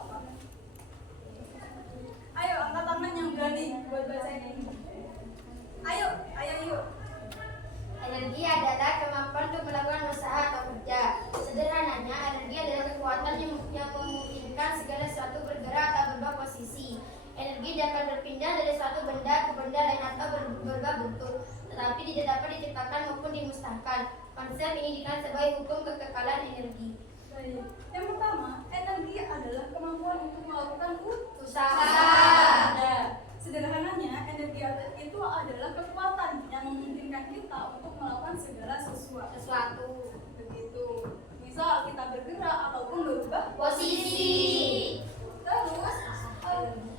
apa? Ayo angkat tangan yang berani buat bacain ini. Ayo yuk. Energi adalah kemampuan untuk melakukan usaha atau kerja. Sederhananya, energi adalah kekuatan yang memungkinkan segala sesuatu bergerak atau berubah posisi. Energi dapat berpindah dari suatu benda ke benda lain atau berubah bentuk, tetapi tidak dapat diciptakan maupun dimusnahkan. Konsep ini dikenal sebagai hukum kekekalan energi. Baik. Yang pertama, energi adalah kemampuan untuk melakukan Usaha. Nah, sederhananya, energi itu adalah kekuatan yang memungkinkan kita untuk melakukan segala sesuatu. Begitu. Misal kita bergerak ataupun berubah Posisi. Terus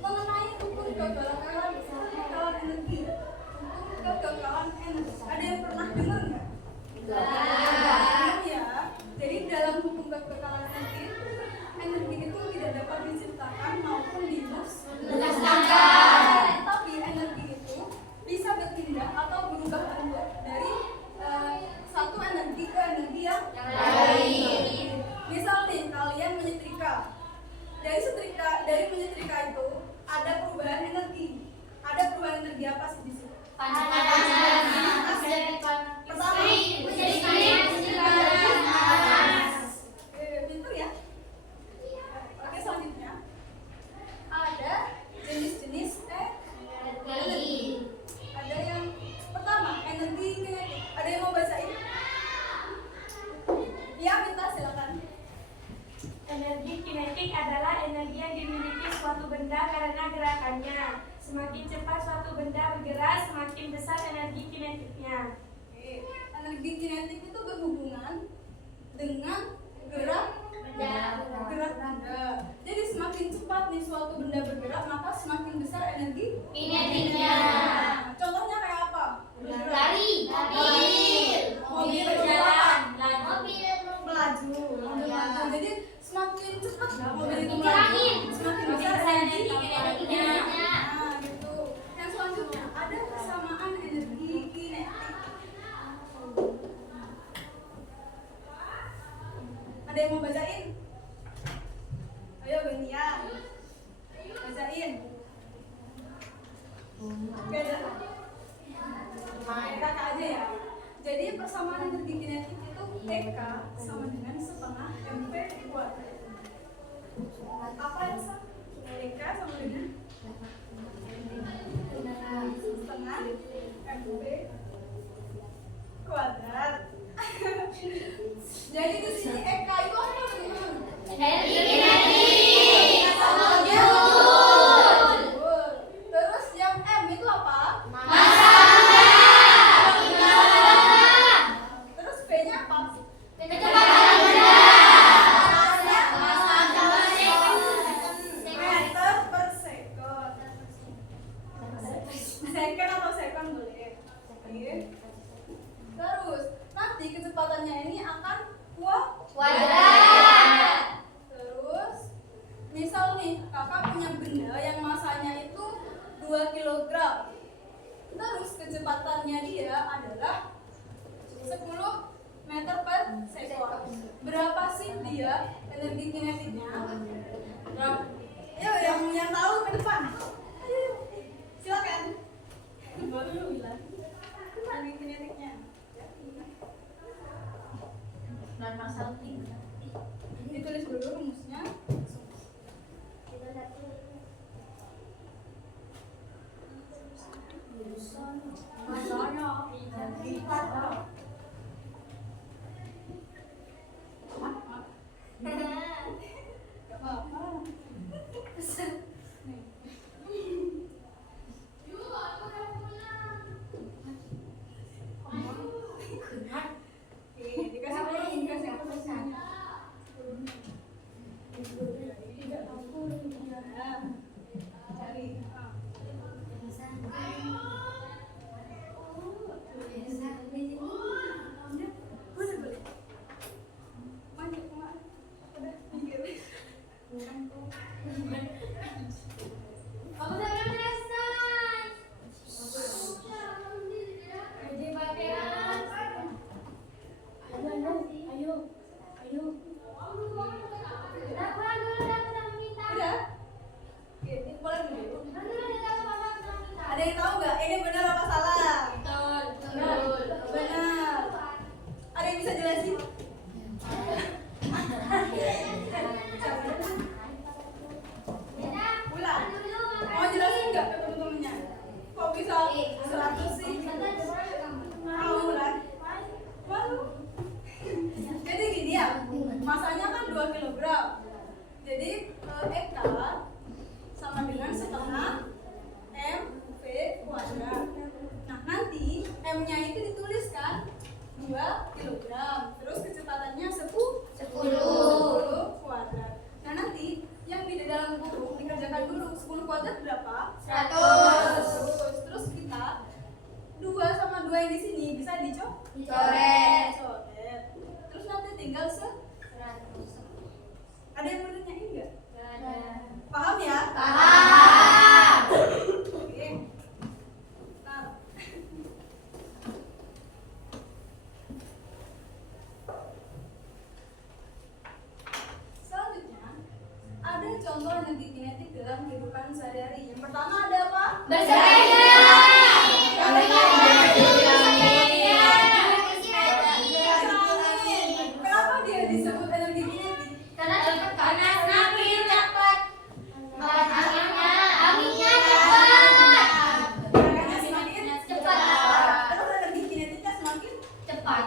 mengenai hukum kekekalan energi. Hukum kekekalan energi. Ada yang pernah dengar nggak? Ya. Jadi dalam hukum kekekalan energi itu tidak dapat diciptakan maupun dimusnahkan. Tapi energi itu bisa berpindah atau berubah bentuk dari satu energi ke energi yang lain. Misal nih kalian menyetrika. Dari menyetrika itu ada perubahan energi. Ada perubahan energi apa sih di situ? Panas. Pertama, pintar ya. Oke, selanjutnya ada jenis-jenis energi. Ada yang pertama energi kinetik. Ada yang mau bacain? Ya, minta silakan. Energi kinetik adalah energi yang dimiliki suatu benda karena gerakannya. Semakin cepat suatu benda bergerak, semakin besar energi kinetiknya. Oke. Energi kinetik itu berhubungan dengan gerak benda. Jadi semakin cepat nih suatu benda bergerak, maka semakin besar energi Kinetiknya. Nah, contohnya kayak apa? Lari. Mobil berjalan, melaju. Jadi semakin cepat mobil itu Kincir melaju, angin. semakin besar energi kinetiknya. Kinetiknya. Nah, gitu. Yang selanjutnya ada kesamaan energi kinetik. Ada yang mau bacain? Ayo Benian, bacain. Oke, kakak aja ya. Jadi persamaan energi kinetik itu EK sama dengan setengah mv kuadrat. Apa yang sama? EK sama dengan setengah mv kuadrat. Jadi di sini EK itu apa teman-teman? Energi kinetik. Betul. Terus yang M itu apa? Massa. Terus B-nya apa? Kecepatan benda. Meter per second. Second atau second boleh. Oke. Terus nanti kecepatannya ini akan Kuadrat. Terus misal nih kakak punya benda yang masanya itu 2 kg. Terus kecepatannya dia adalah 10 meter per second. Berapa sih dia energi kinetiknya? Berapa? Ayo yang tahu ke depan. Ayo. Silakan. Baru dulu bilang. Energi kinetiknya. Dan masalah Ditulis dulu rumusnya. Masanya Gak apa-apa. Oke, dikasih dulu rumusnya. 2 kilogram. Terus kecepatannya 10 kuadrat. Nah nanti yang di dalam burung dikerjakan dulu. 10 kuadrat berapa? 100. Terus kita 2 sama 2 yang di sini bisa dicoret. Terus nanti tinggal ada yang mau nanyain nggak? Paham ya? Paham. Oke. Nah. Selanjutnya ada contoh energi kinetik dalam kehidupan sehari-hari. Yang pertama ada apa? Kenapa dia disebut energi kinetik? Karena semakin cepat anginnya Gerakannya semakin cepat. Terus energi kinetiknya semakin cepat.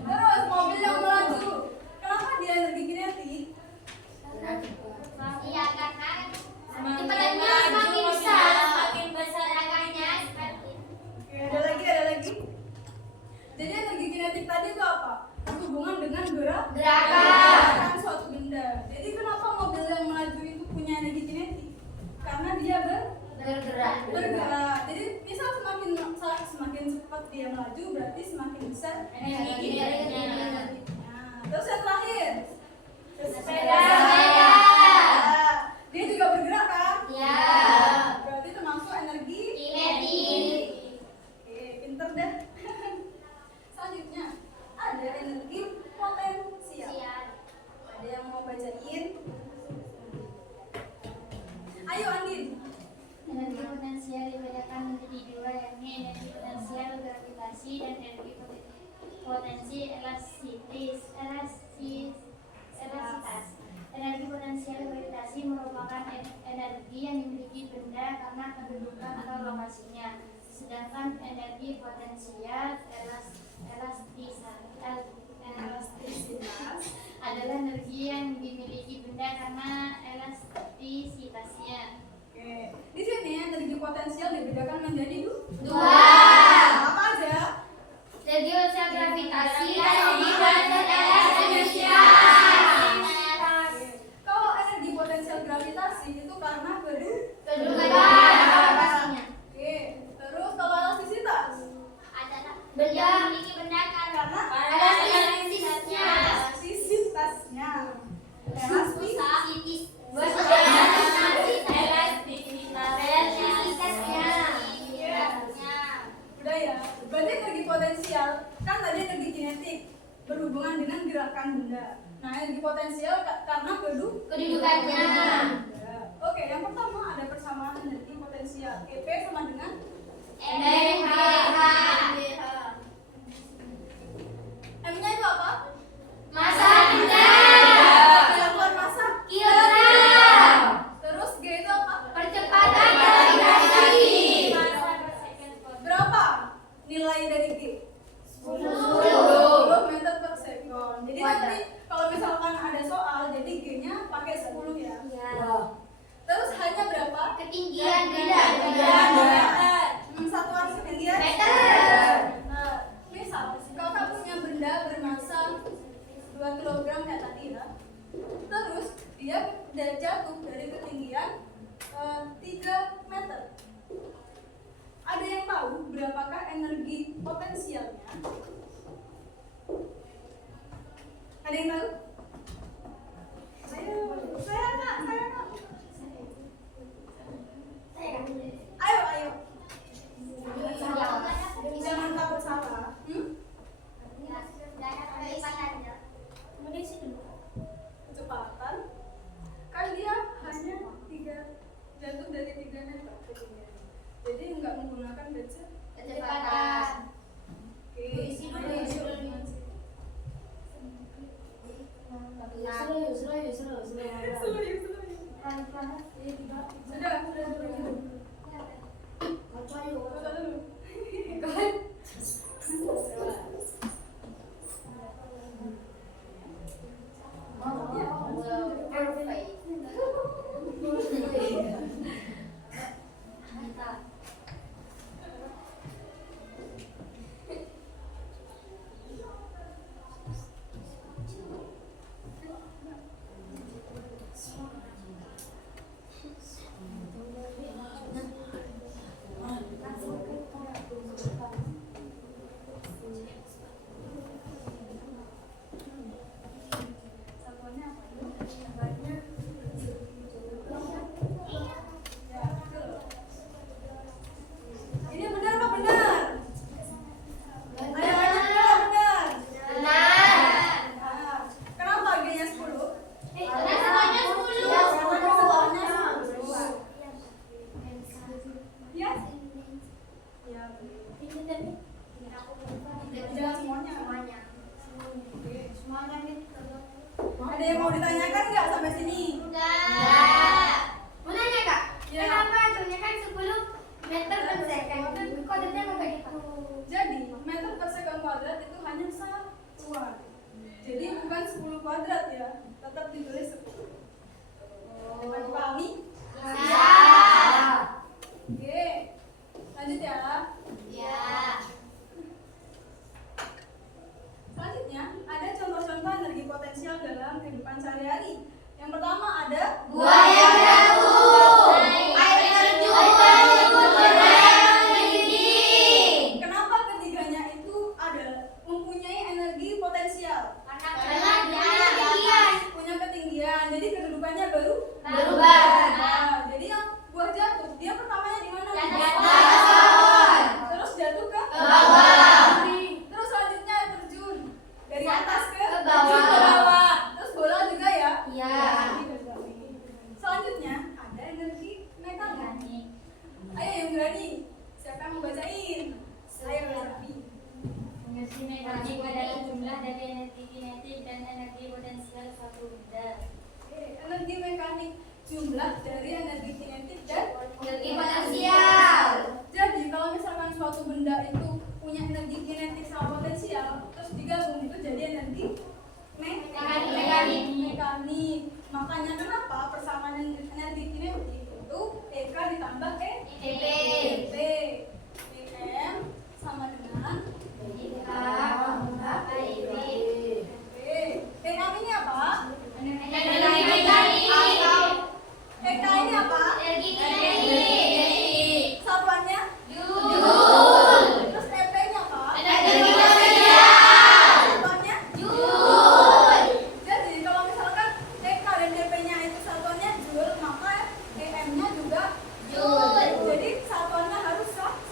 Terus mobil yang melaju. Kenapa dia energi kinetik? Iya, karena Semakin kecepatannya laju semakin mobilnya, besar. semakin besar Gerakannya Oke, ada lagi. Jadi energi kinetik tadi itu apa? Berhubungan dengan gerakan suatu benda. Jadi kenapa mobil yang melaju itu punya energi kinetik? Karena dia bergerak. Jadi misal semakin cepat dia melaju berarti semakin besar energi kinetiknya. Nah, terus yang terakhir Sepeda. Nah, dia juga bergerak kan? Ya. Berarti termasuk energi Kinetik. Oke, pinter deh. Selanjutnya ada energi potensial. Ada yang mau bacain? Ayo Andin. Energi potensial dibedakan menjadi dua, yakni energi potensial gravitasi dan energi potensi elastisitas. Energi potensial gravitasi merupakan energi yang dimiliki benda karena kedudukan atau lokasinya, sedangkan energi potensial elastisitas adalah energi yang dimiliki benda karena elastisitasnya. Oke, di sini energi potensial dibedakan menjadi Dua. Apa aja? Energi potensial gravitasi dan Energi energi potensial elastisitas. Kalau energi potensial gravitasi itu karena Kedudukan lokasinya. Oke, terus kalau elastisitas Benda memiliki benda karena elastisitasnya. elastisitasnya. Udah ya. Berarti energi potensial kan tadi energi kinetik berhubungan dengan gerakan benda. Nah, energi potensial karena Kedudukannya. Oke, yang pertama ada persamaan energi potensial. EP sama dengan MH. M-nya itu apa? Masa benda. Satuan massa. Kilogram. Terus G itu apa? Percepatan gravitasi. Berapa nilai dari G? 10 meter per sekon. Jadi nanti kalau misalkan ada soal, jadi G-nya pakai 10 ya. Terus H-nya berapa? Ketinggian benda. Satuan ketinggian Meter. Misal kakak punya benda bermasa 2 kg kayak tadi ya. Terus dia jatuh dari ketinggian 3 meter. Ada yang tahu berapakah energi potensialnya? Ada yang tahu? Saya nggak. Ayo. Jangan takut salah. Kecepatan kan dia hanya 3 jatuh dari 3 meter ketinggian. Jadi nggak menggunakan Kecepatan. Oke. Sudah. Ini tadi. Jangan semuanya. Semuanya. Oke. Semuanya nih. Ada yang mau ditanyakan nggak sampai sini? Enggak. Mau nanya kak? Ya. Kenapa hasilnya kan 10 meter per second? Itu kodenya mau kayak gitu. Jadi meter per second kuadrat itu hanya satuan. Jadi bukan 10 kuadrat ya, tetap ditulis 10. Dapat dipahami? Siap. Oke. Lanjut ya. Ya. Selanjutnya ada contoh-contoh energi potensial dalam kehidupan sehari-hari. Yang pertama ada Buaya jatuh. Air terjun. kenapa ketiganya itu ada mempunyai energi potensial? Karena dia ketinggian. Punya ketinggian. Jadi kedudukannya baru Berubah. Nah, jadi yang buah jatuh, dia pertamanya di mana? Jatuh. Terus jatuh ke bawah. Terus selanjutnya air terjun dari atas ke bawah. ke bawah. Terus bola juga ya? Iya. Selanjutnya ada energi mekanik. Ayo yang berani. Siapa yang mau bacain? Ayo Rafi. Energi mekanik adalah jumlah dari energi kinetik dan energi potensial suatu benda. Oke, energi mekanik jumlah dari energi kinetik dan Energi potensial. Jadi kalau misalkan suatu benda itu punya energi kinetik sama potensial, terus digabung itu jadi energi mekanik. Makanya kenapa persamaan energi kinetik itu EK ditambah EP. EP. EM sama dengan EP. EM ini apa? Energi mekanik. EK ini apa? Energi kinetik. Satuannya? Joule. Terus EP ini apa? Energi potensial. Satuannya? Joule. Jadi kalau misalkan EK dan DP-nya itu satuannya Joule, maka EM-nya juga Joule. Jadi satuannya harus sama.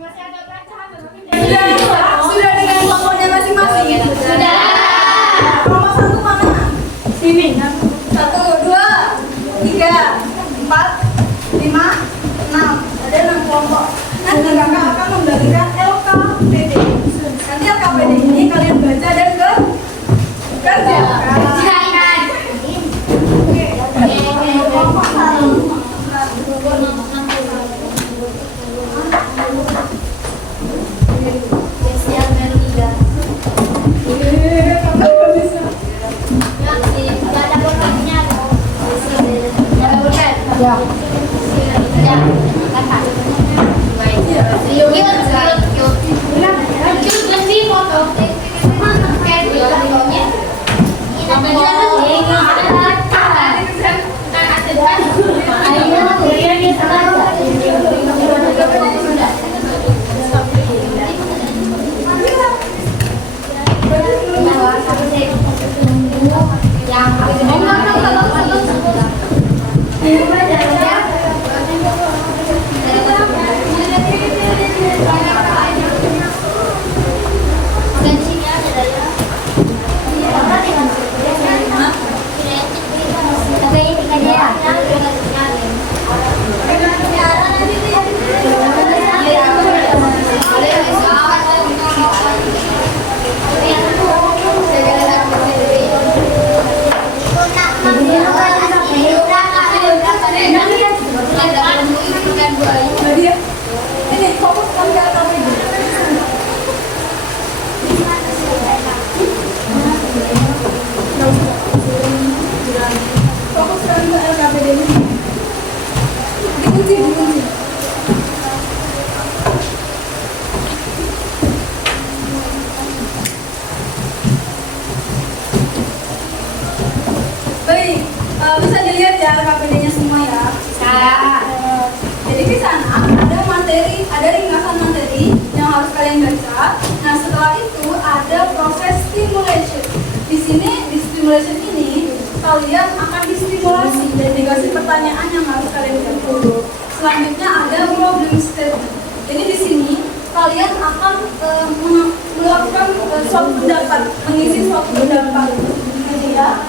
Masih agak berantakan, tapi Sudah dengan kelompoknya masing-masing. Sudah. Kelompok satu mana? Sini. 1, 2, 3, 4, 5, 6. Ada 6 kelompok. Nanti kakak akan membagikan LKPD. Nanti LKPD ini kalian baca dan kerjakan. Kelompok satu. Nadia, ini fokuskan ke LKPD. Fokuskan ke LKPD ini. Dikunci. Baik, bisa dilihat ya LKPD-nya semua ya. Jadi di sana ada materi, ada ringkasan materi yang harus kalian baca. Nah setelah itu ada proses stimulation. Di sini di stimulation ini kalian akan distimulasi dan dikasih pertanyaan yang harus kalian jawab. Selanjutnya ada problem statement. Jadi di sini kalian akan melakukan suatu pendapat, mengisi suatu pendapat. Jadi ya,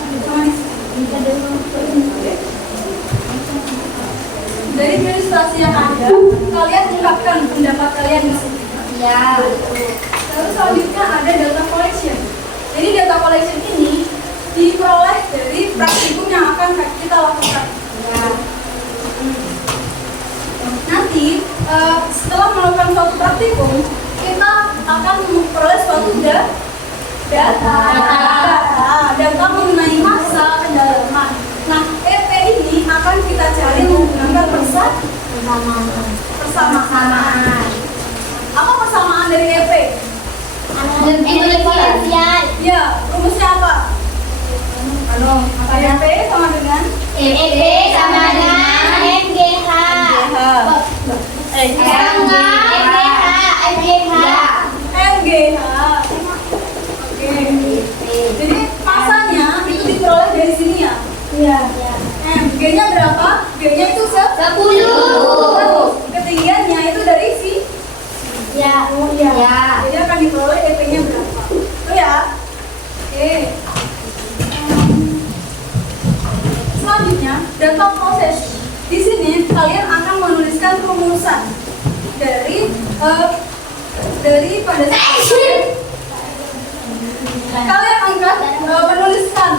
dari ilustrasi yang ada, kalian ungkapkan pendapat kalian di sini. Ya. Lalu selanjutnya ada data collection. Jadi data collection ini diperoleh dari praktikum yang akan kita lakukan. Ya. Nanti setelah melakukan suatu praktikum, kita akan memperoleh suatu data mengenai masa pendalaman. Nah, EP ini akan kita cari menggunakan persamaan. Apa persamaan dari EP? Ya, rumusnya apa? EP sama dengan MB sama dengan MGH. MGH. Oke. Jadi masanya itu diperoleh dari sini ya. Iya. G-nya berapa? G-nya itu 10. Ketinggiannya itu dari si. Ya. Jadi akan diperoleh EP-nya berapa? Itu ya. Oke. Selanjutnya data proses. Di sini kalian akan menuliskan rumusan dari pada saat kalian angkat menuliskan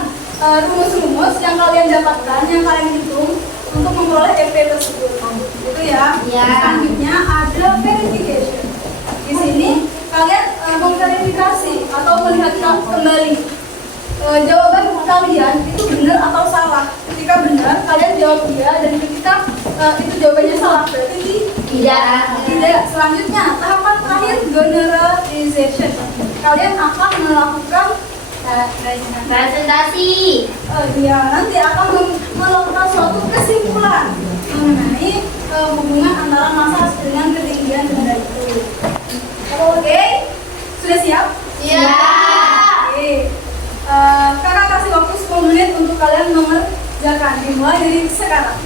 rumus-rumus yang kalian dapatkan, yang kalian hitung untuk memperoleh EP tersebut. Itu ya. Selanjutnya ada verification. Di sini kalian memverifikasi atau melihat kembali jawaban kalian itu benar atau salah. Ketika benar, kalian jawab iya, dan ketika itu jawabannya salah, berarti tidak. Selanjutnya tahapan terakhir generalization. Kalian akan melakukan Presentasi. nanti akan melakukan suatu kesimpulan mengenai hubungan antara massa dengan ketinggian benda itu. Oke, sudah siap? Ya. Oke. Kakak kasih waktu 10 menit untuk kalian mengerjakan, dimulai dari sekarang.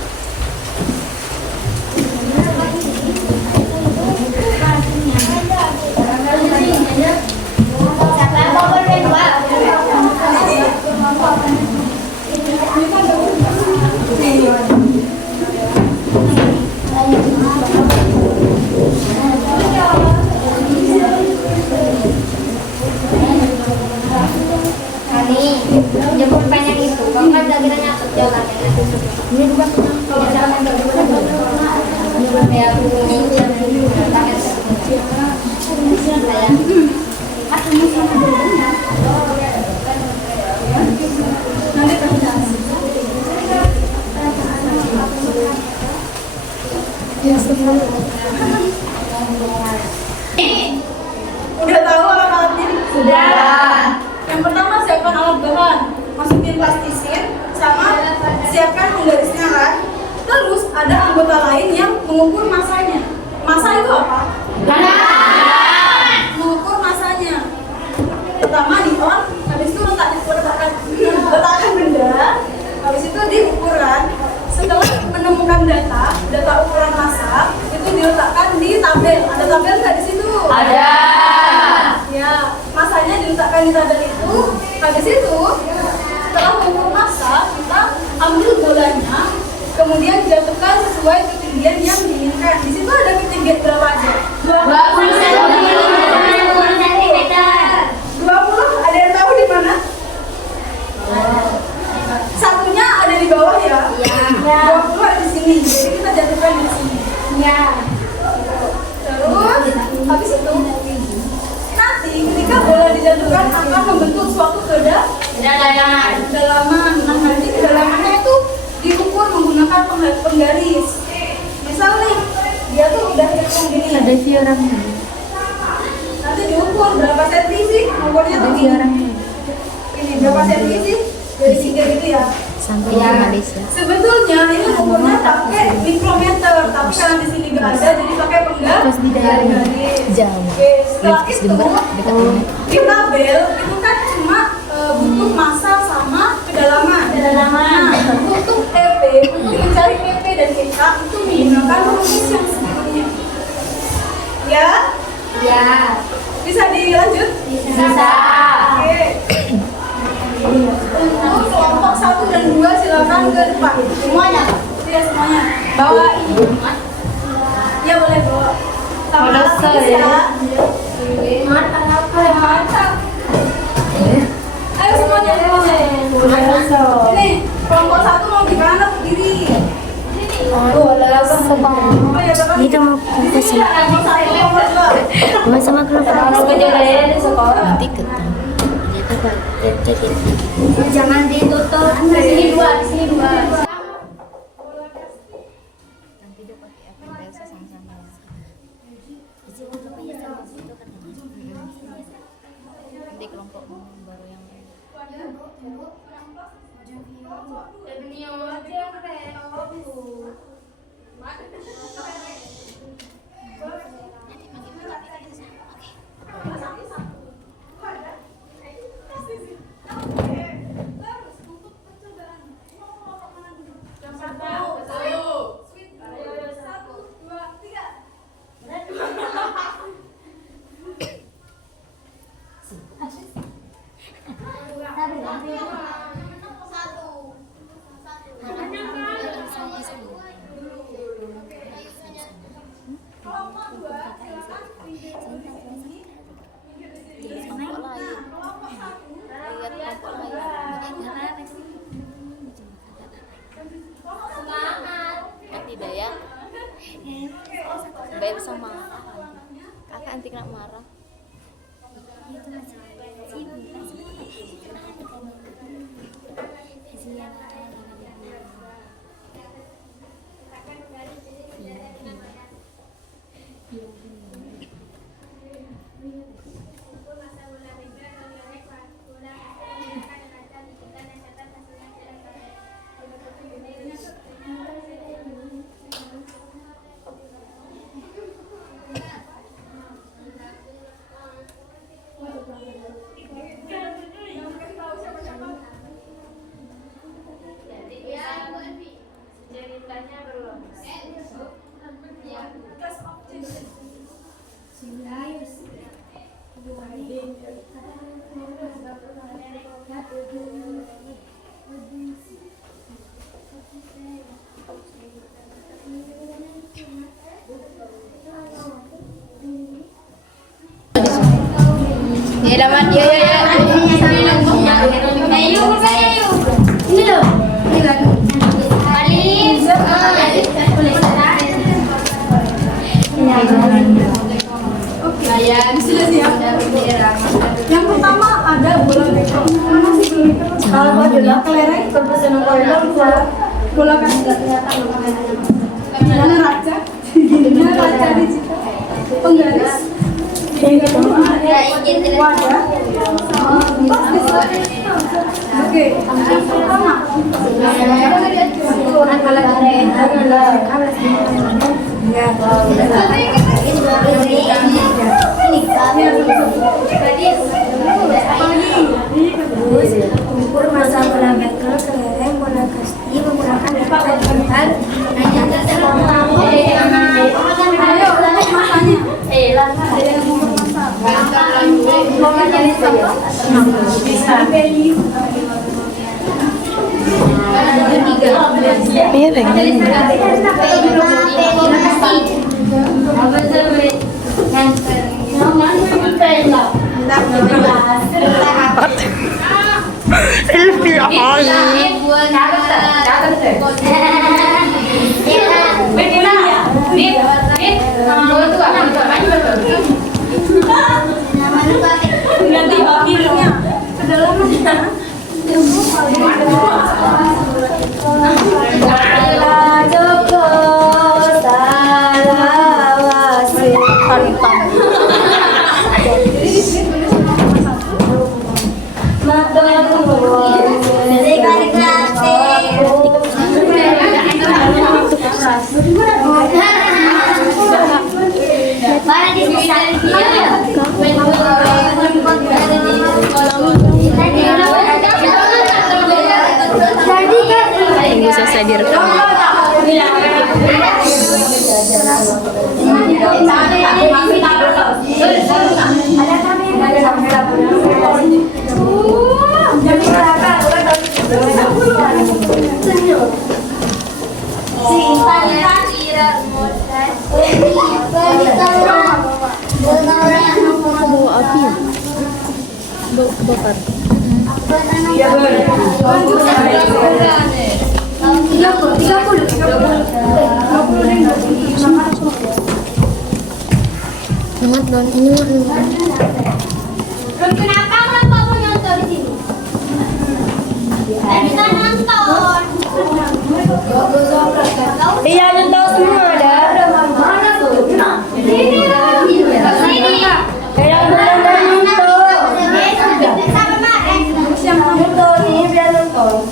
Nanti kerja. Udah tahu alat-alatnya? Sudah. Yang pertama siapkan alat bahan, masukin plastisin, sama siapkan penggarisnya kan. Terus ada anggota lain yang mengukur masanya. Masa itu apa? Mengukur masanya. Pertama di on, habis itu letakkan benda, habis itu diukur kan. Setelah menemukan data ukuran massa, itu diletakkan di tabel. Ada tabel nggak di situ? Ada. Ya, masanya diletakkan di tabel itu. Habis itu, setelah mengukur massa, kita ambil bolanya, kemudian jatuhkan sesuai ketinggian yang diinginkan. Di situ ada ketinggian berapa aja? 20 cm. 20, ada yang tahu di mana? Satunya ada di bawah ya? Iya. 20 ada di sini, jadi kita jatuhkan di sini. Ya. Terus, habis itu, nanti ketika bola dijatuhkan akan membentuk suatu Kedalaman. kedalaman. Nah, nanti kedalamannya itu diukur menggunakan penggaris. Misal nih, dia tuh udah hitung gini ya. Nanti diukur berapa senti sih? Ukurnya tuh gini. Ini berapa senti sih? Dari sini gitu ya. Ya. Sebetulnya ini ukurnya pakai mikrometer, tapi karena di sini nggak ada, jadi pakai penggaris. Oke, setelah itu di tabel itu kan cuma butuh massa sama kedalaman. Nah, untuk TP, untuk mencari PP dan KK itu menggunakan rumus yang sebelumnya. Ya, Ya. bisa dilanjut? Bisa. Oke. Untuk kelompok 1 dan 2 silakan ke depan. Semuanya? Iya, semuanya. Bawa ini. Ya, boleh bawa. Sama alat ya. Mantap. Ayo semuanya. Ini, kelompok 1 mau di kanan atau kiri? Oh, ya, teman. Itu mau Kelompok 2. sama kelompok nanti Jangan ditutup. Sini dua. nanti dia pakai apa yang biasa sama-sama ya. Nanti kelompok baru yang tidak ya. Bayar sama kakak nanti kena marah. Ya, dapat. Ya. Ayo. Ini loh. Ini kan. Paling Yang pertama ada bola bekel. Kalau bola kelereng, bola kaki. Mana raja? Mana raja digital? Penggaris. Yang kedua wadah. Oke. Yang pertama. Ukur masa bola bekel, kelereng, bola kasti menggunakan alat bentar. Ayo, lanjut masanya. Ganti wakilnya. Kedalamannya. Tunggu selesai direkam. Bau api ya? Bau bakar. Banget dong ini mah. Kenapa orang kamu nonton di sini? Kita nonton. Iya, nonton semua ada. Mana tuh? Sini. Kayak nonton. Sama Nonton ini biar nonton.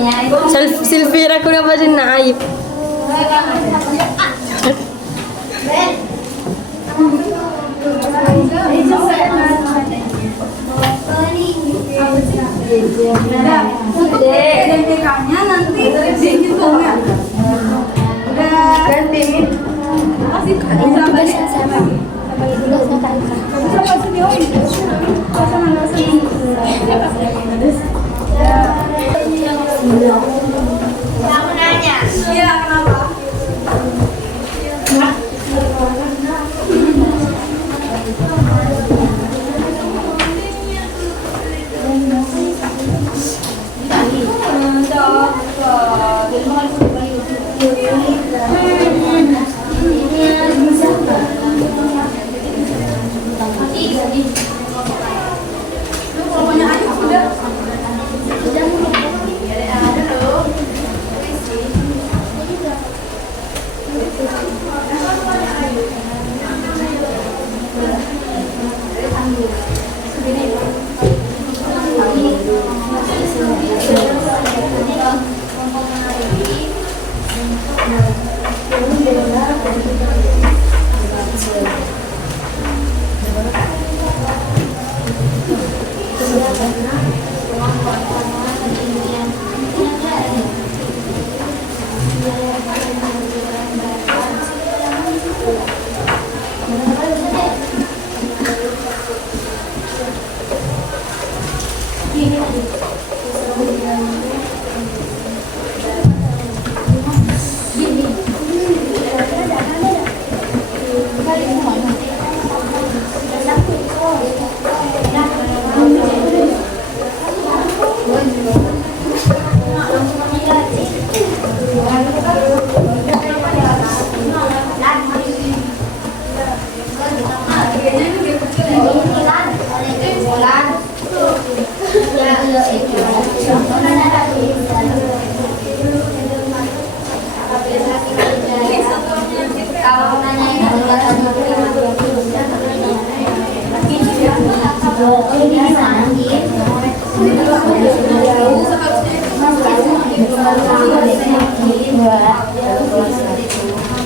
Ya, selfie aku dapat na aib. DPK-nya nanti dihitung ya. Udah Ganti. kasih bisa balik. Bisa pas videoin. Kamu nanya. Iya, kenapa? Pokoknya ayo sudah. Dalam kelas 1000.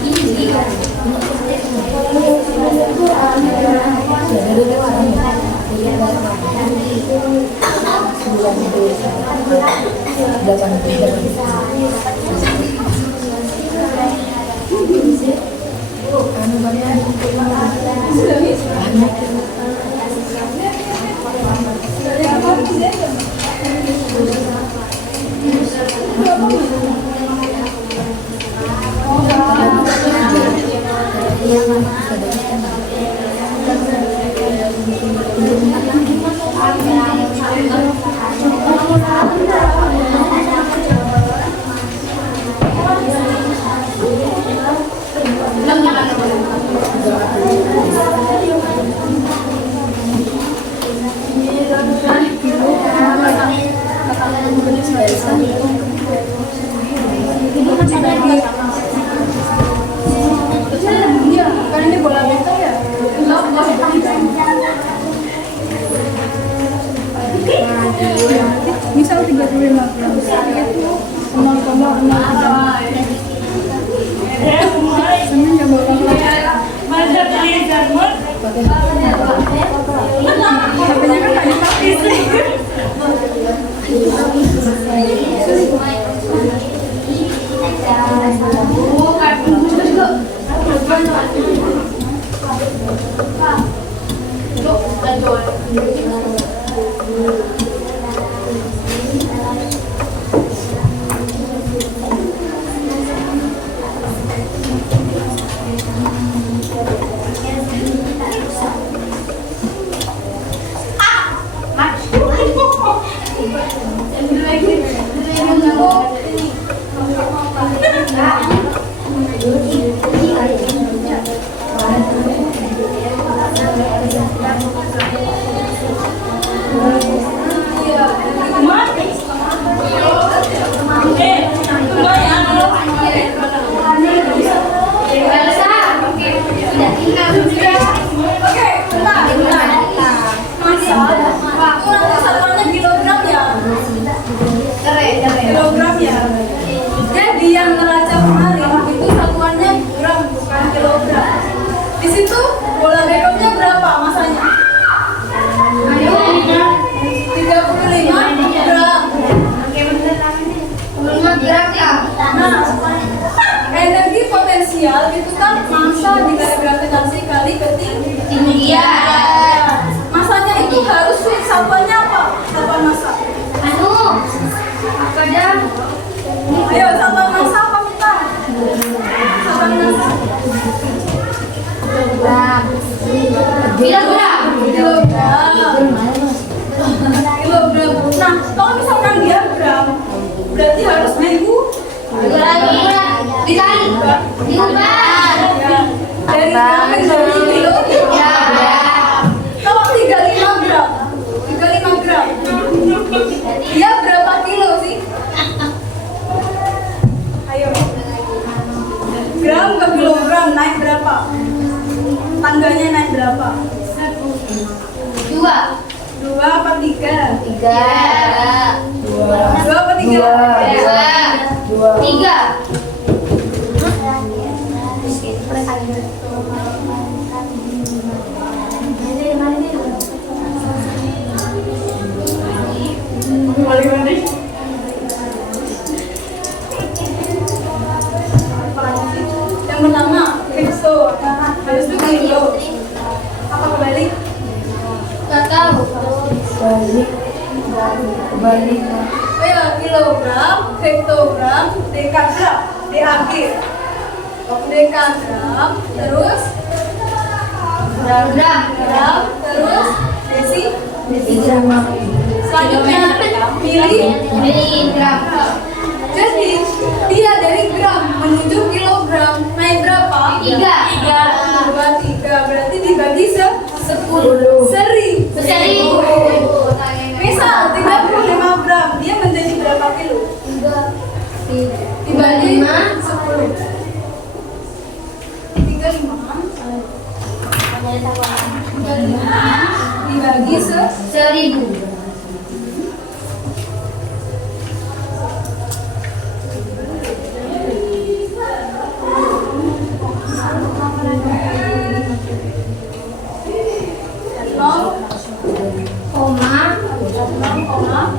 kilogram.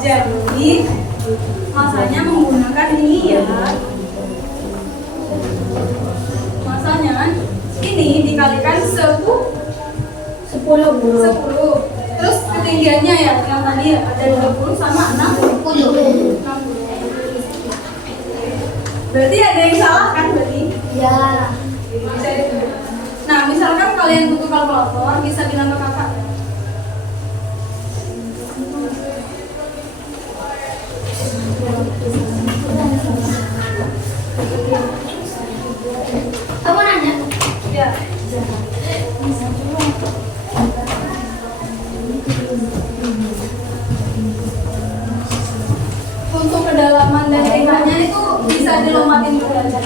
Jadi masanya menggunakan ini ya. Masanya ini dikalikan 10. Terus ketinggiannya ya yang tadi ya ada 20 sama 60. Berarti ada yang salah kan berarti? Ya. Nah, misalkan kalian butuh kalkulator, bisa bilang ke kakak. Kamu nanya? Ya. Untuk kedalaman dan tingkahnya itu bisa dilompatin dulu aja.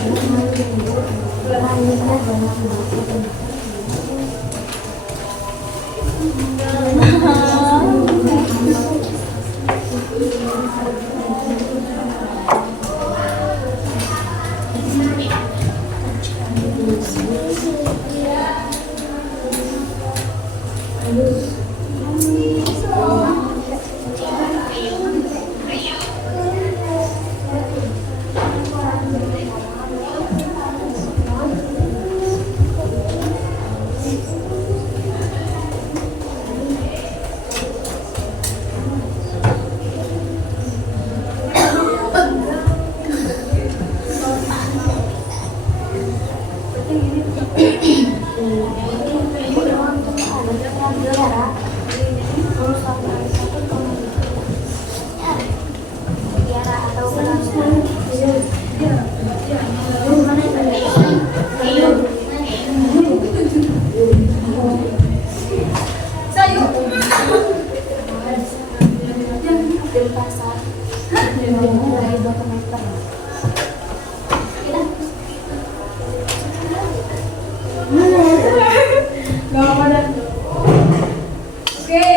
Oke,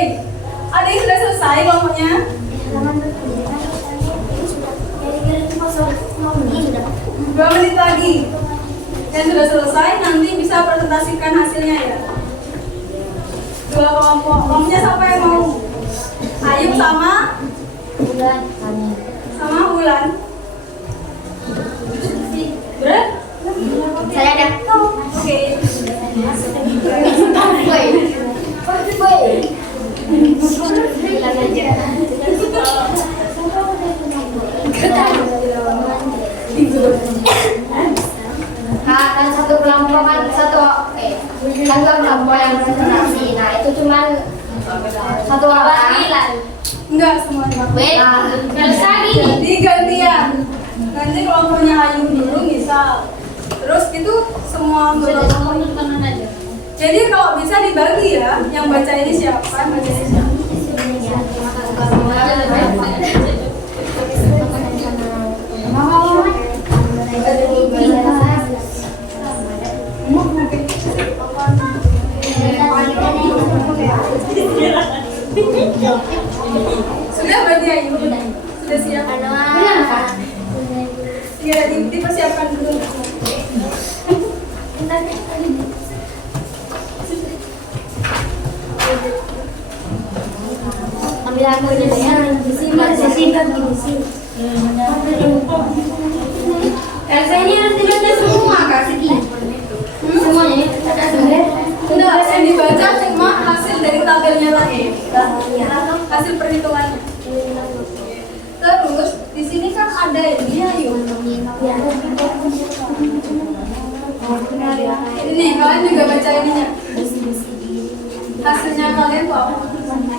ada yang sudah selesai kelompoknya? Dua menit lagi. Yang sudah selesai nanti bisa presentasikan hasilnya ya. Dua kelompok. Kelompoknya siapa yang mau? Ayu sama Wulan. Berat? Saya ada. Oke. Kan satu kelompok kan kan dua kelompok yang presentasi. Nah itu cuman satu orang. Enggak semuanya. Jadi gantian. Nanti kelompoknya Ayu dulu misal. Terus itu semua Jadi kalau bisa dibagi ya, yang baca ini siapa, baca ini siapa. Sudah berarti Ayu? Sudah siap? Ya, dipersiapkan dulu. Ambil aku aja ya. Elsa ini harus dibaca semua kak segi. Semuanya ada sebenarnya. Enggak, yang dibaca cuma hasil dari tabelnya tadi. Hasil perhitungannya. Terus di sini kan ada ini Ayu. Ini nih, kalian juga baca ininya. Hasilnya kalian tuh apa?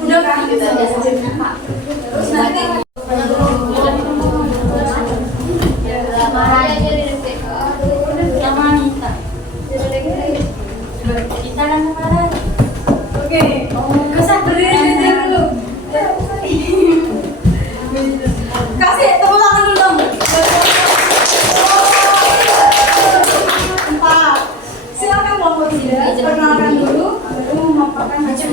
Udah kan? Terus nanti Kita kan kemarin. oke. Kesah berdiri dulu. Kasih tepuk tangan dulu dong. Empat. Silakan kelompok tiga. Perkenalkan dulu, baru memaparkan hasil.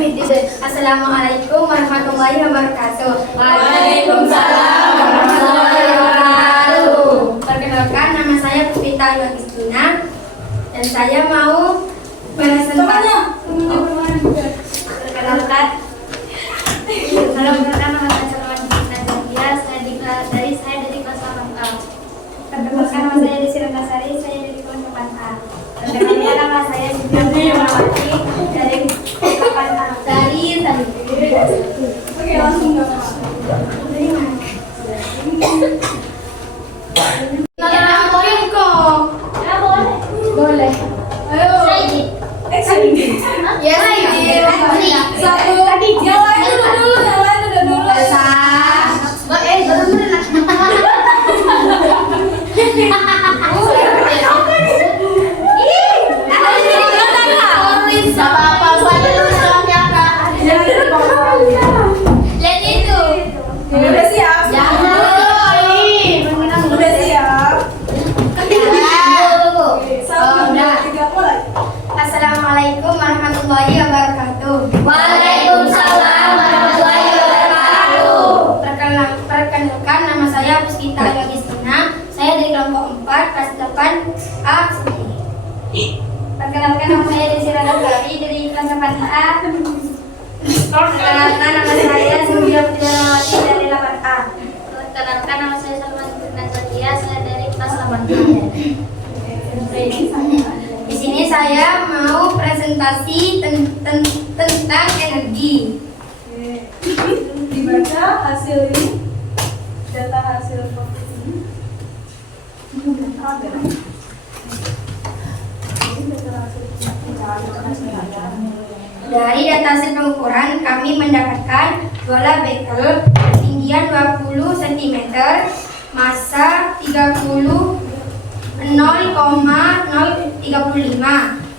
Assalamualaikum warahmatullahi wabarakatuh. Waalaikumsalam warahmatullahi wabarakatuh. Perkenalkan, nama saya Pupita Yuakistina dan saya mau presentasi. Perkenalkan. Halo, perkenalkan nama saya Salman Nazaria. Saya dari kelas 8A. Perkenalkan nama saya Desi Rengasari. Saya dari kelas 8A. Perkenalkan nama saya Supriyanti Ramawati dari kelas 8A. Oke, langsung nggak Boleh. Ayo. Action. Ya, Satu. Yang lain udah dulu. Udah siap? Udah siap? Satu, dua, tiga, mulai. Assalamualaikum warahmatullahi wabarakatuh. Waalaikumsalam warahmatullahi wabarakatuh. Perkenalkan nama saya Puskita Yogistina. Saya dari kelompok 4 kelas 8A. Perkenalkan nama saya Desi Rengasari dari kelas 8A. Perkenalkan nama saya Supriyanti Ramawati dari 8A. Perkenalkan nama saya Salman Nazaria. Saya dari kelas 8A. Di sini saya mau presentasi tentang energi. Dibaca hasil ini, data hasil fokus ini. Dari data hasil pengukuran kami mendapatkan bola bekel ketinggian 20 cm, massa 0,035,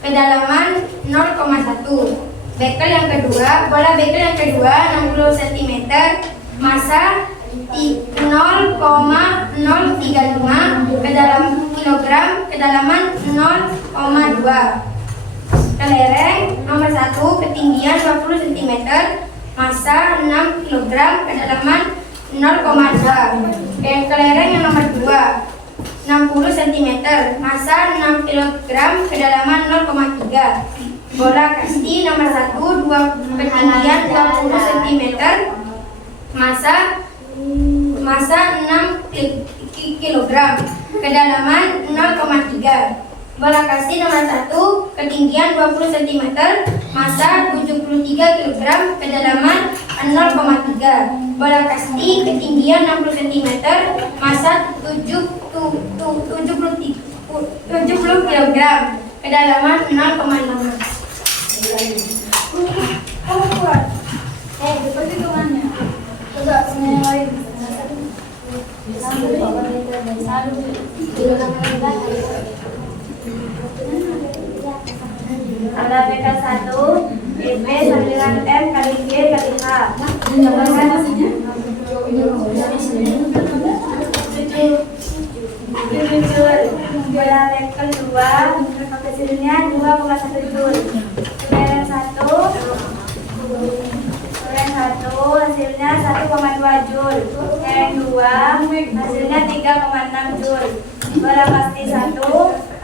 kedalaman 0,1. Bekel yang kedua, bola bekel yang kedua 60 cm, massa 0,035, kilogram, kedalaman 0,2. Kelereng nomor 1 ketinggian 20 cm, massa 6 kg, kedalaman 0,2. Kelereng yang nomor 2 60 cm, massa 6 kg, kedalaman 0,3. Bola kasti nomor 1 ketinggian 20 cm, massa 6 kg, kedalaman 0,3. Bola kasti nomor 1 ketinggian 20 cm, massa 73 kg, kedalaman 0,3. Bola kasti ketinggian 60 cm, massa 70 kg, kedalaman 0,5. Kamu kuat. Seperti temannya. Coba teman yang lain. Ada BK 1, B sama dengan M kali G kali H. Jawaban hasilnya? Joule. Bola bekel 2, hasilnya 2,1 joule. Kelereng 1, hasilnya 1,2 joule. Kelereng 2, hasilnya 3,6 joule. Bola kasti 1,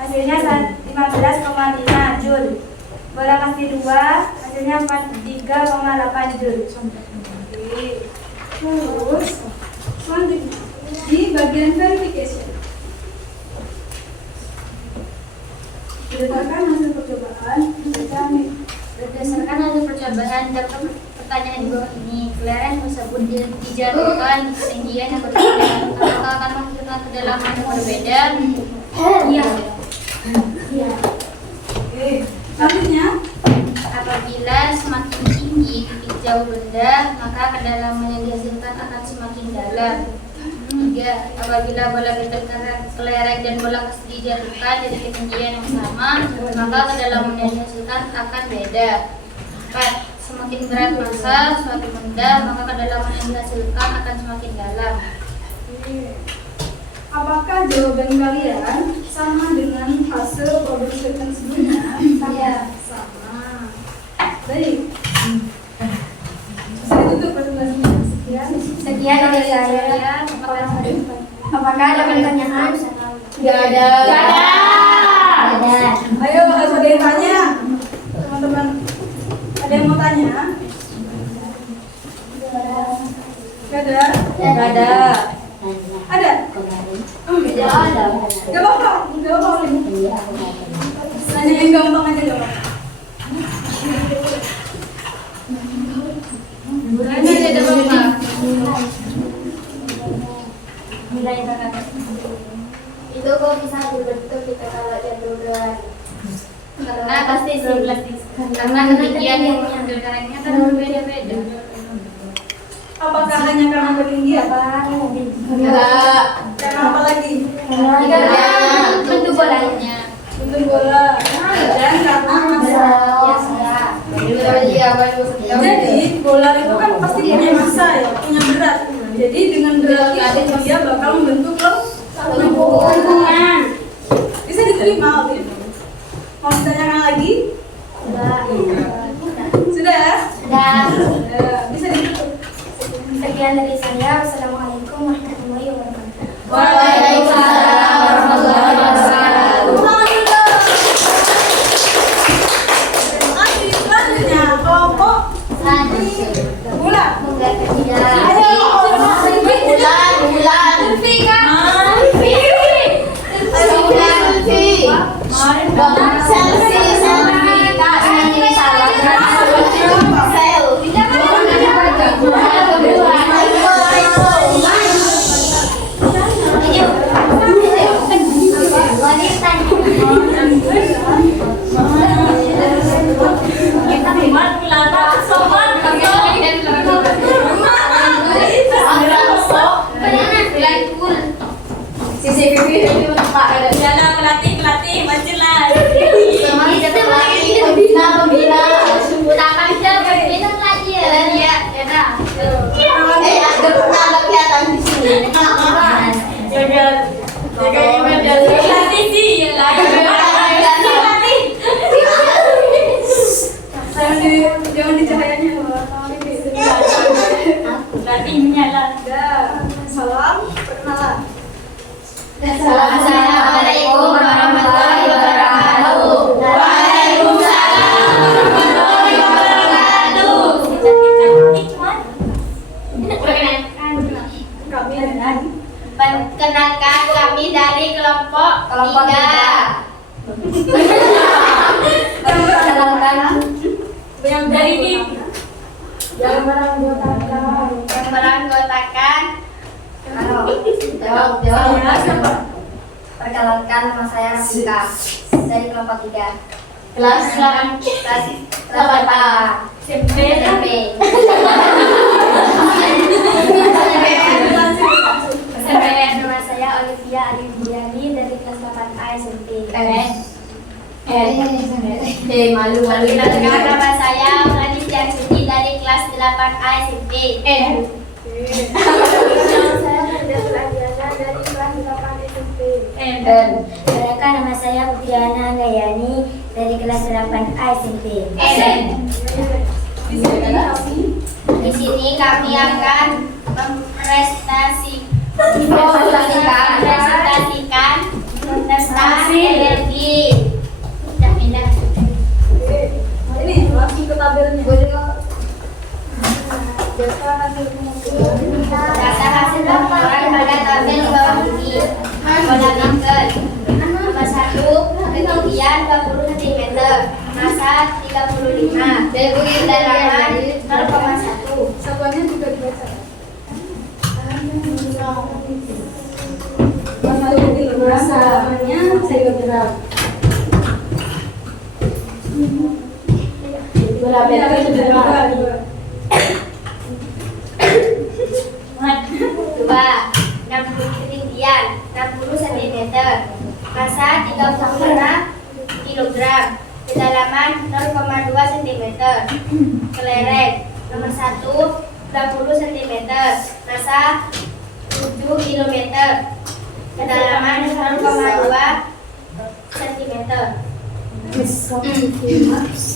hasilnya 15,5 joule. Bola kasti 2, hasilnya 3,8 joule. Terus, selanjutnya di bagian verification. Berdasarkan hasil percobaan, Berdasarkan hasil percobaan, dapat pertanyaan di bawah ini. Kelereng tersebut dijatuhkan di ketinggian yang berbeda. Apakah akan menghasilkan kedalaman yang berbeda? Iya. Oke, selanjutnya Apabila semakin tinggi titik jauh benda, maka kedalaman yang dihasilkan akan semakin dalam. 3. Apabila bola bekel kelereng dan bola kasti dijatuhkan dari ketinggian yang sama, maka kedalaman yang dihasilkan akan beda. 4. Semakin berat massa suatu benda, maka kedalaman yang dihasilkan akan semakin dalam. apakah jawaban kalian sama dengan hasil troubleshooting sebelumnya? Iya. Sama. Baik. Saya tutup presentasinya. Sekian dari saya. Apakah ada pertanyaan? Tidak ada. Ayo, harus ada yang tanya. Teman-teman, ada yang mau tanya? Nggak ada. Ada? Tidak ada. Gak apa-apa. Gak apa-apa. Nanya yang gampang aja gak apa-apa. Ini ada berapa? Itu kok bisa dibentuk kita kalau jadwal. Karena pasti sih karena ketinggian yang mengambil karetnya kan berbeda-beda. Apakah hanya karena ketinggian? Enggak. Karena apa lagi? Karena Bentuk bolanya. Bentuk bola. Dan karena massa. Jadi bola itu kan pasti punya massa ya, punya berat. Jadi dengan berat itu dia bakal membentuk lengkungan. Bisa diterima gitu. Mau ditanyakan lagi? Sudah? Dan Bisa ditutup. sekian dari saya. Wassalamualaikum warahmatullahi wabarakatuh. Waalaikumsalam warahmatullahi wabarakatuh. Selanjutnya kelompok bulan. Jangan di cahayanya. Salam, perkenalan. Assalamualaikum warahmatullahi wabarakatuh. Perkenalkan kami dari kelompok 3. Yang dari ini. Yang beranggotakan Jawab. Siapa? Perkenalkan, nama saya Rafika dari kelompok 3. Kelas 8. SMP. Nama saya Olivia Aridiani dari kelas 8A SMP. Perkenalkan, nama saya Ulani Siti dari kelas 8A SMP. Perkenalkan, nama saya Putriana Gayani dari kelas 8A SMP. Di sini kami akan mempresentasikan tentang energi. Ini langsung ke tabelnya. Data hasil pengukuran pada tabel bawah ini. Pola Binker. Nomor 1, ketinggian 20 cm, massa 35, kedalaman 0,1. Satuannya juga dibaca. Masalahnya kilogram. Berapa itu? 2. 60 ketinggian 60 cm, massa 35 kg, kedalaman 0,2 cm. Kelereng. Nomor 1, 20 cm, massa 7 km, kedalaman 0,2 cm.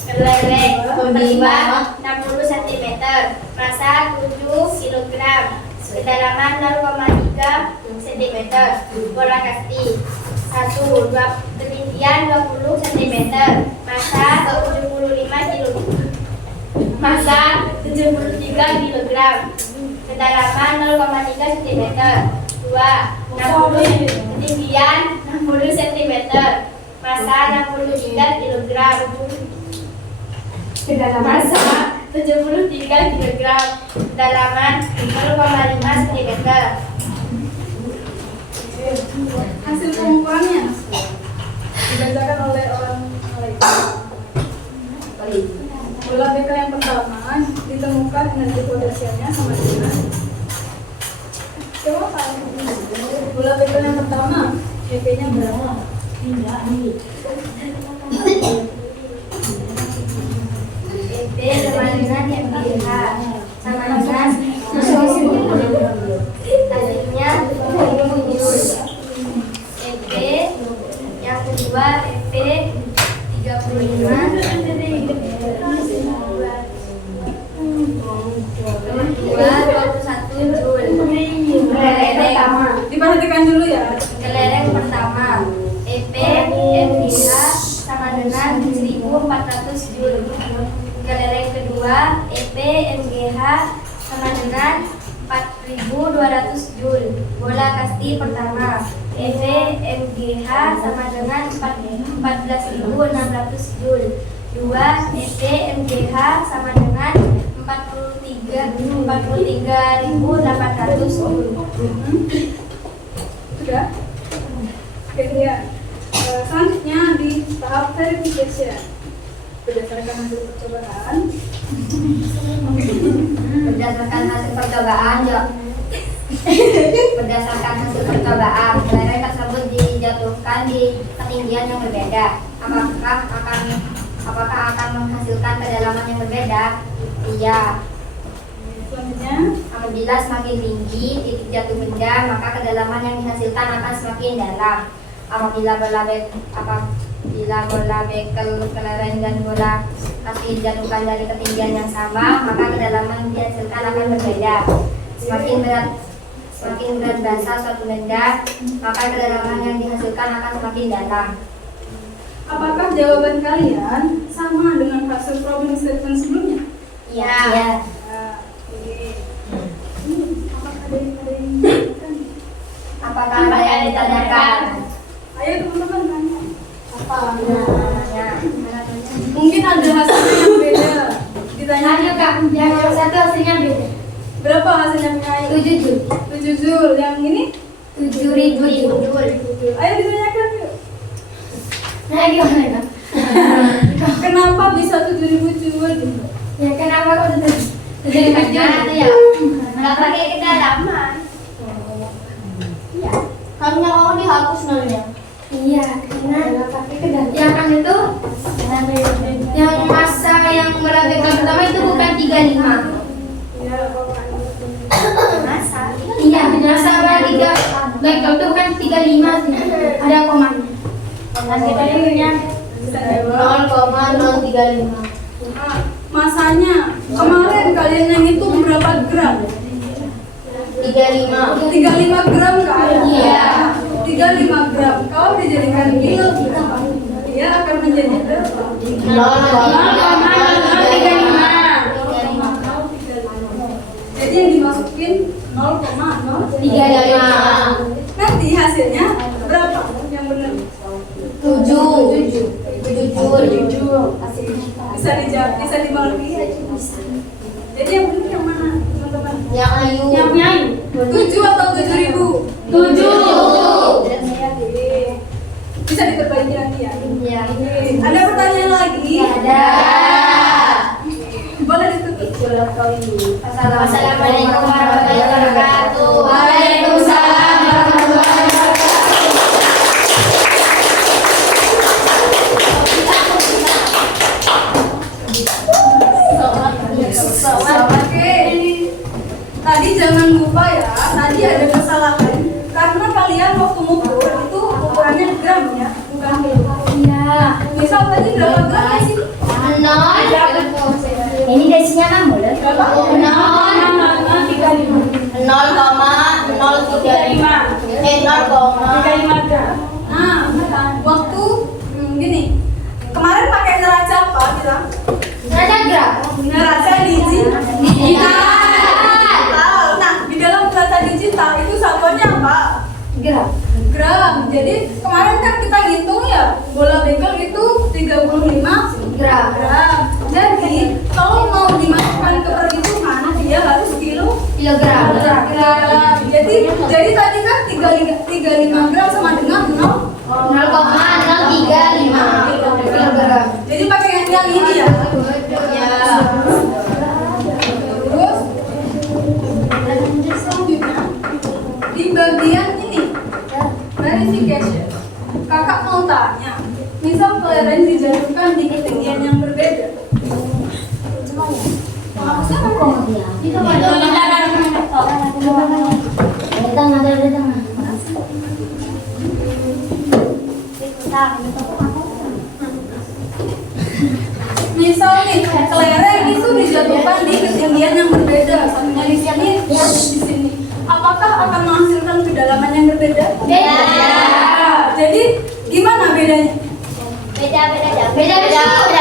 Kelereng. Nomor 2, 60 cm, massa 7 kg, kedalaman 0,3 cm. Bola kasti. 1. Ketinggian 20 cm, massa 75 kg, massa 73 kg, kedalaman 0,3 cm. 2. 60, ketinggian 60 cm, massa 63 kg. Massa 73 kg, kedalaman 0,5 cm. Hasil pengukurannya dibacakan oleh orang lain. Bola bekel yang pertama ditemukan energi potensialnya sama dengan coba bola bekel yang pertama EP-nya berapa? EP sama dengan MGH sama dengan hasilnya 20 Joule. EP yang kedua EP 35 21 Joule. Kelereng pertama. Diperhatikan dulu ya. Kelereng pertama EP MGH sama dengan 1400 Joule. Kelereng kedua EP MGH sama dengan 4200 Joule. Bola kasti pertama EP MGH sama dengan 14600 Joule. 2 EP MGH sama dengan 43.800 Joule. Sudah? Kemudian selanjutnya di tahap verification berdasarkan hasil percobaan. Berdasarkan hasil percobaan, kelereng tersebut dijatuhkan di ketinggian yang berbeda. Apakah akan menghasilkan kedalaman yang berbeda? Iya. Selanjutnya Apabila semakin tinggi titik jatuh benda, maka kedalaman yang dihasilkan akan semakin dalam. Apabila bola bekel, kelereng dan bola kasti dijatuhkan dari ketinggian yang sama, maka kedalaman yang dihasilkan akan berbeda. Semakin berat basa suatu benda, maka kedalaman yang dihasilkan akan semakin dalam. apakah jawaban kalian sama dengan hasil problem statement sebelumnya? Iya. Nah, oke. Apakah ada yang ditanyakan? Apakah ada yang ditanyakan? Ayo teman-teman tanya. Apa? Namanya. Mungkin ada hasilnya yang beda. Ditanya Kak, yang satu hasilnya beda. berapa hasilnya punya Ayu? 7 Joule. 7 Joule. Yang ini 7.000 Joule. ayo ditanyakan yuk. Nah, gimana Kak? Kenapa bisa 7.000 Joule gitu? Ya kenapa kok jadi kerjaan ya? Nggak pakai kedalaman. Iya. Karena kamu dihapus nolnya. Iya, karena nggak pakai kedalaman. Yang kan itu, yang masa yang merabek pertama itu bukan 35. Masa? Iya, masa tiga. Baik, kalau itu bukan 35 sih. Ada komanya. Nanti tadinya 0,035. Nah, masanya kemarin kalian yang itu berapa gram? 35 gram kan? Iya. 35 gram. Kalau dijadikan kilo, dia akan menjadi berapa? 0,035. Jadi yang dimasukin 0,035. 35. Nanti hasilnya berapa? Yang benar? 7 Joule. Bisa dijawab, bisa dimultiplikan. Jadi yang benar yang mana, teman-teman? Yang Ayu. Yang punya Ayu. 7 atau 7.000? 7. Bisa diperbaiki nanti ya. Iya. Ada pertanyaan lagi? Ada. Boleh ditutup. Assalamualaikum warahmatullahi wabarakatuh. Waalaikumsalam warahmatullahi Oke. Tadi jangan lupa ya, tadi ada kesalahan karena kalian waktu mengukur itu ukurannya gram ya, bukan kilo. Iya. Misal tadi berapa gram sih? 0. Ini desinya kan boleh? Berapa? 0,035. 0,035 gram. Nah, waktu gini, kemarin pakai neraca apa kita? Neraca gram. Neraca digital. Nah, gram. Jadi kemarin kan kita hitung ya, bola bekel itu 35 Gram. gram. Jadi kalau mau dimasukkan ke perhitungan dia harus Kilogram. kilogram. Jadi tadi kan 35 gram sama dengan 0,035 kilogram. Jadi pakai yang ini ya. Ya. Terus selanjutnya di bagian ini verification, kakak mau tanya, misal kelereng dijatuhkan di ketinggian yang berbeda. Maksudnya apa? Misal nih, kelereng itu dijatuhkan di ketinggian yang berbeda, satunya di sini, di sini. Apakah akan menghasilkan kedalaman yang berbeda? Beda. Jadi gimana bedanya? Beda. Beda kedalaman.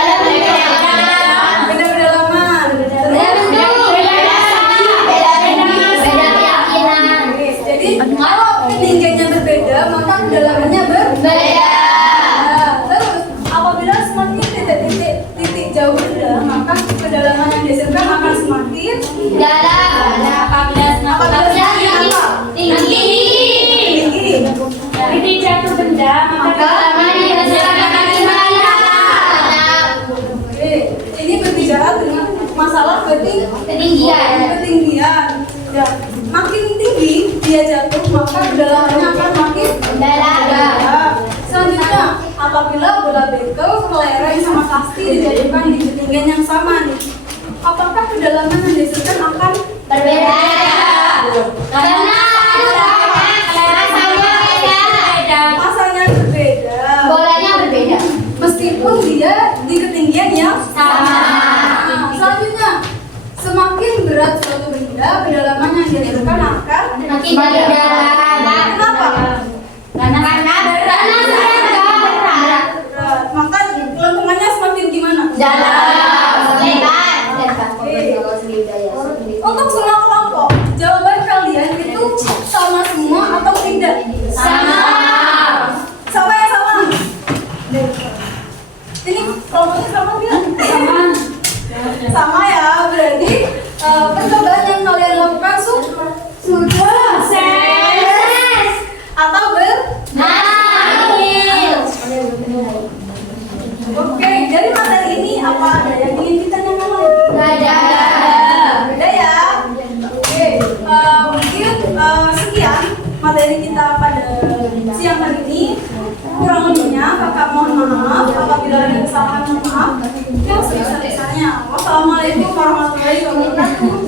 Jadi kalau ketinggiannya berbeda, maka kedalamannya berbeda. Terus apabila semakin titik jauh rendah, maka kedalaman yang dihasilkan akan semakin tinggi. Titik jatuh benda maka Oke, ini berbicara dengan masalah ketinggian. Ya, makin tinggi dia jatuh, maka kedalamannya akan makin dalam. Selanjutnya, apabila bola bekel, kelereng sama kasti dijadikan di ketinggian yang sama nih, apakah kedalaman yang dihasilkan akan Berbeda. masanya berbeda, Bolanya berbeda. meskipun dia di ketinggian yang sama. Selanjutnya, semakin berat suatu benda, kedalaman yang dihasilkan akan Makin dalam. kenapa? Karena berat. Maka kelengkapannya semakin gimana? Dalam. Lebar. Untuk semua kelompok, jawaban kalian itu sama semua atau tidak? Sama. Sama ya sama. Ini kelompoknya sama tidak? Sama ya, berarti percobaan yang kalian lakukan sudah sukses atau Oke, dari materi ini apa ada yang ingin ditanyakan lagi? Beda ya. Oke, mungkin sekian materi kita pada siang hari ini. Kurang lebihnya kakak mohon maaf apabila ada kesalahan, mohon maaf yang sebesar-besarnya. Wassalamualaikum warahmatullahi wabarakatuh.